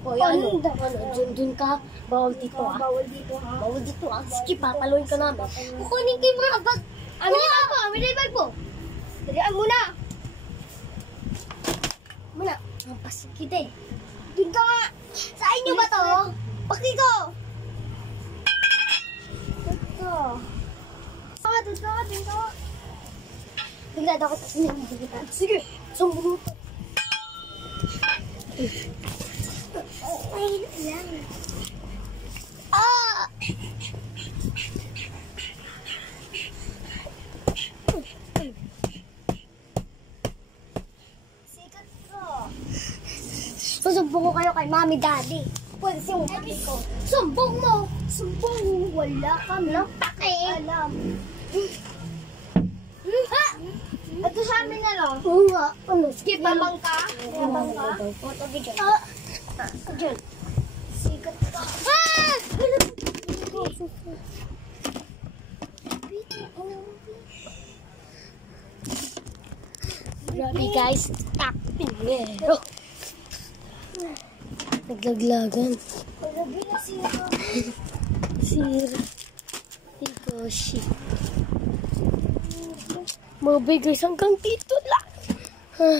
O yan, dun ka. Bawal dito ah. Bawal dito ha. Bawal dito ah. Sige, papaloy ka namin. Kukunin ko yung mga bag. Amin na bag po. Amin na yung bag po. Dalian muna. Muna. Mampas kita eh. Dun ka nga. Sa inyo ba to? Paki ko. Dito. Dun ka. Bigla daw kita sinimbigitan. Sige, sumbong mo. Ay, lang. Ah! Sikat ko. Susumbong ko kayo kay Mami Daddy. Pwede yung mami ko. Sumbong mo! Sumbong! Wala kami ng pakialam. Ha? Ito sa amin na lang. Oo nga. Ano? Sige, babang ka? Babang ka? Foto video. Diyan. Sikat ka. Ah! Grabe guys. Tapingero. Naglaglagan. Grabe na sira. Sira. Hikoshi. Mga guys, hanggang dito lang.